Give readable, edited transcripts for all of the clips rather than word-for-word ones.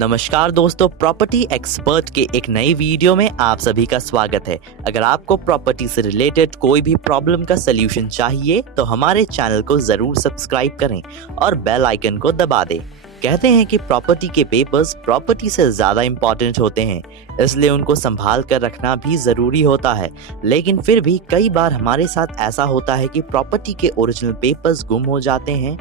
नमस्कार दोस्तों, property expert के एक नई वीडियो में आप सभी का स्वागत है। अगर आपको प्रॉपर्टी से रिलेटेड कोई भी प्रॉब्लम का सलूशन चाहिए तो हमारे चैनल को जरूर सब्सक्राइब करें और बेल आइकन को दबा दें। कहते हैं कि प्रॉपर्टी के पेपर्स प्रॉपर्टी से ज़्यादा इम्पॉर्टेंट होते हैं, इसलिए उनको संभाल कर रखना भी ज़रूरी होता है। लेकिन फिर भी कई बार हमारे साथ ऐसा होता है कि प्रॉपर्टी के ओरिजिनल पेपर्स गुम हो जाते हैं,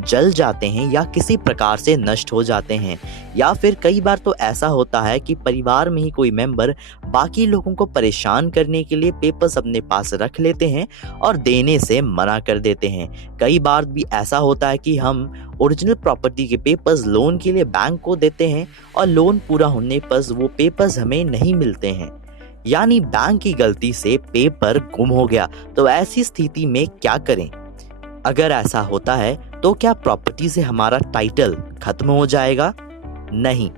जल जाते हैं या किसी प्रकार से नष्ट हो जाते हैं। या फिर कई बार तो ऐसा होता है कि परिवार में ही कोई मेंबर बाकी लोगों को परेशान करने के लिए पेपर्स अपने पास रख लेते हैं और देने से मना कर देते हैं। कई बार भी ऐसा होता है कि हम ओरिजिनल प्रॉपर्टी के पेपर्स लोन के लिए बैंक को देते हैं और लोन पूरा होने पर वो पेपर्स हमें नहीं मिलते हैं, यानी बैंक की गलती से पेपर गुम हो गया। तो ऐसी स्थिति में क्या करें? अगर ऐसा होता है तो क्या प्रॉपर्टी से हमारा टाइटल खत्म हो जाएगा? नहीं।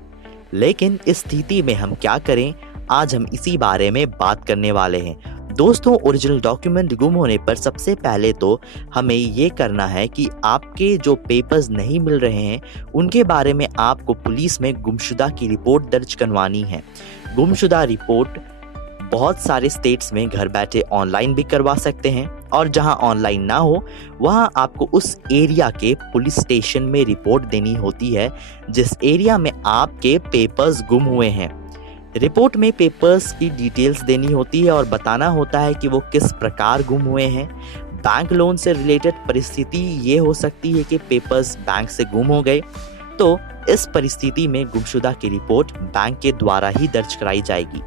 लेकिन इस स्थिति में हम क्या करें, आज हम इसी बारे में बात करने वाले हैं। दोस्तों, ओरिजिनल डॉक्यूमेंट गुम होने पर सबसे पहले तो हमें ये करना है कि आपके जो पेपर्स नहीं मिल रहे हैं उनके बारे में आपको पुलिस में गुमशुदा की रिपोर्ट दर्ज करवानी है। गुमशुदा रिपोर्ट बहुत सारे स्टेट्स में घर बैठे ऑनलाइन भी करवा सकते हैं, और जहां ऑनलाइन ना हो वहां आपको उस एरिया के पुलिस स्टेशन में रिपोर्ट देनी होती है जिस एरिया में आपके पेपर्स गुम हुए हैं। रिपोर्ट में पेपर्स की डिटेल्स देनी होती है और बताना होता है कि वो किस प्रकार गुम हुए हैं। बैंक लोन से रिलेटेड परिस्थिति ये हो सकती है कि पेपर्स बैंक से गुम हो गए, तो इस परिस्थिति में गुमशुदा की रिपोर्ट बैंक के द्वारा ही दर्ज कराई जाएगी।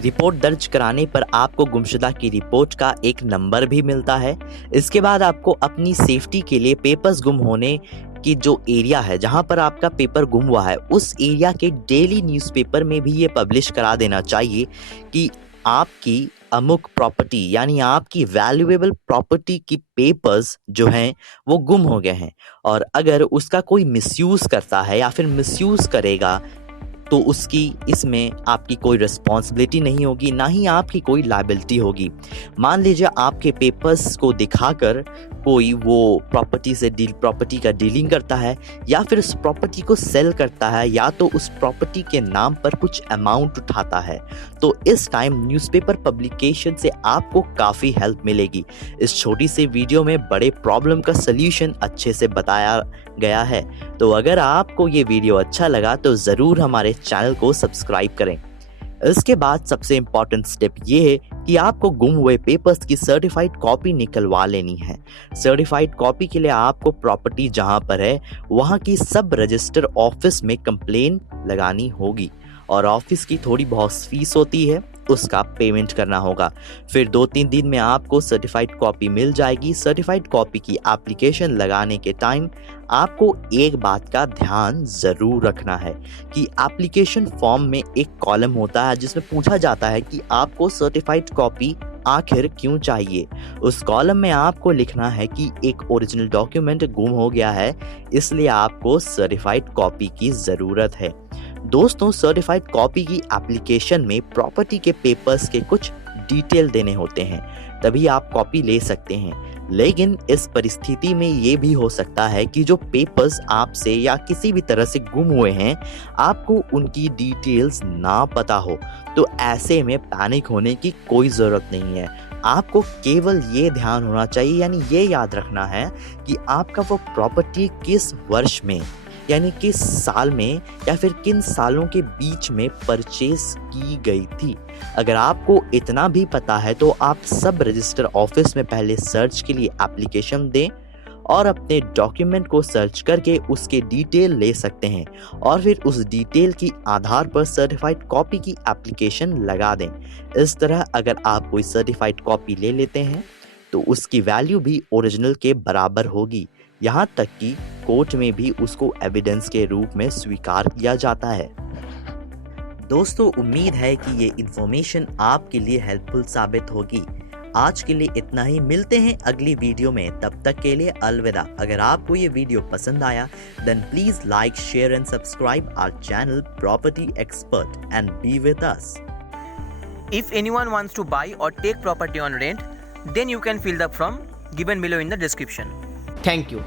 रिपोर्ट दर्ज कराने पर आपको गुमशुदा की रिपोर्ट का एक नंबर भी मिलता है। इसके बाद आपको अपनी सेफ्टी के लिए पेपर्स गुम होने की जो एरिया है जहां पर आपका पेपर गुम हुआ है उस एरिया के डेली न्यूज़पेपर में भी ये पब्लिश करा देना चाहिए कि आपकी अमुक प्रॉपर्टी यानी आपकी वैल्यूएबल प्रॉपर्टी की पेपर्स जो हैं वो गुम हो गए हैं। और अगर उसका कोई मिसयूज़ करता है या फिर मिसयूज़ करेगा तो उसकी इसमें आपकी कोई रिस्पॉन्सिबिलिटी नहीं होगी, ना ही आपकी कोई लायबिलिटी होगी। मान लीजिए आपके पेपर्स को दिखाकर कोई वो प्रॉपर्टी का डीलिंग करता है या फिर उस प्रॉपर्टी को सेल करता है या तो उस प्रॉपर्टी के नाम पर कुछ अमाउंट उठाता है, तो इस टाइम न्यूज़पेपर पब्लिकेशन से आपको काफ़ी हेल्प मिलेगी। इस छोटी सी वीडियो में बड़े प्रॉब्लम का सल्यूशन अच्छे से बताया गया है। तो अगर आपको ये वीडियो अच्छा लगा तो ज़रूर हमारे चैनल को सब्सक्राइब करें। इसके बाद सबसे इम्पॉर्टेंट स्टेप ये है कि आपको गुम हुए पेपर्स की सर्टिफाइड कॉपी निकलवा लेनी है। सर्टिफाइड कॉपी के लिए आपको प्रॉपर्टी जहां पर है वहां की सब रजिस्टर ऑफिस में कंप्लेन लगानी होगी और ऑफिस की थोड़ी बहुत फीस होती है, उसका पेमेंट करना होगा। फिर 2-3 दिन में आपको सर्टिफाइड कॉपी मिल जाएगी। सर्टिफाइड कॉपी की एप्लीकेशन लगाने के टाइम आपको एक बात का ध्यान ज़रूर रखना है कि एप्लीकेशन फॉर्म में एक कॉलम होता है जिसमें पूछा जाता है कि आपको सर्टिफाइड कॉपी आखिर क्यों चाहिए। उस कॉलम में आपको लिखना है कि एक ओरिजिनल डॉक्यूमेंट गुम हो गया है, इसलिए आपको सर्टिफाइड कॉपी की ज़रूरत है। दोस्तों, सर्टिफाइड कॉपी की एप्लीकेशन में प्रॉपर्टी के पेपर्स के कुछ डिटेल देने होते हैं, तभी आप कॉपी ले सकते हैं। लेकिन इस परिस्थिति में ये भी हो सकता है कि जो पेपर्स आपसे या किसी भी तरह से गुम हुए हैं आपको उनकी डिटेल्स ना पता हो, तो ऐसे में पैनिक होने की कोई ज़रूरत नहीं है। आपको केवल ये ध्यान होना चाहिए, यानी ये याद रखना है कि आपका वो प्रॉपर्टी किस वर्ष में यानी किस साल में या फिर किन सालों के बीच में परचेज की गई थी। अगर आपको इतना भी पता है तो आप सब रजिस्टर ऑफिस में पहले सर्च के लिए एप्लीकेशन दें और अपने डॉक्यूमेंट को सर्च करके उसके डिटेल ले सकते हैं और फिर उस डिटेल की आधार पर सर्टिफाइड कॉपी की एप्लीकेशन लगा दें। इस तरह अगर आप कोई सर्टिफाइड कॉपी ले लेते हैं तो उसकी वैल्यू भी ओरिजिनल के बराबर होगी, यहाँ तक कि कोर्ट में भी उसको एविडेंस के रूप में स्वीकार किया जाता है। दोस्तों, उम्मीद है कि ये इन्फॉर्मेशन आपके लिए हेल्पफुल साबित होगी। आज के लिए इतना ही, मिलते हैं अगली वीडियो में, तब तक के लिए अलविदा। अगर आपको ये वीडियो पसंद आया then please like, share and subscribe our channel property expert and be with us. If anyone wants to buy or take property on rent, then you can fill the form given below in the description. Thank you.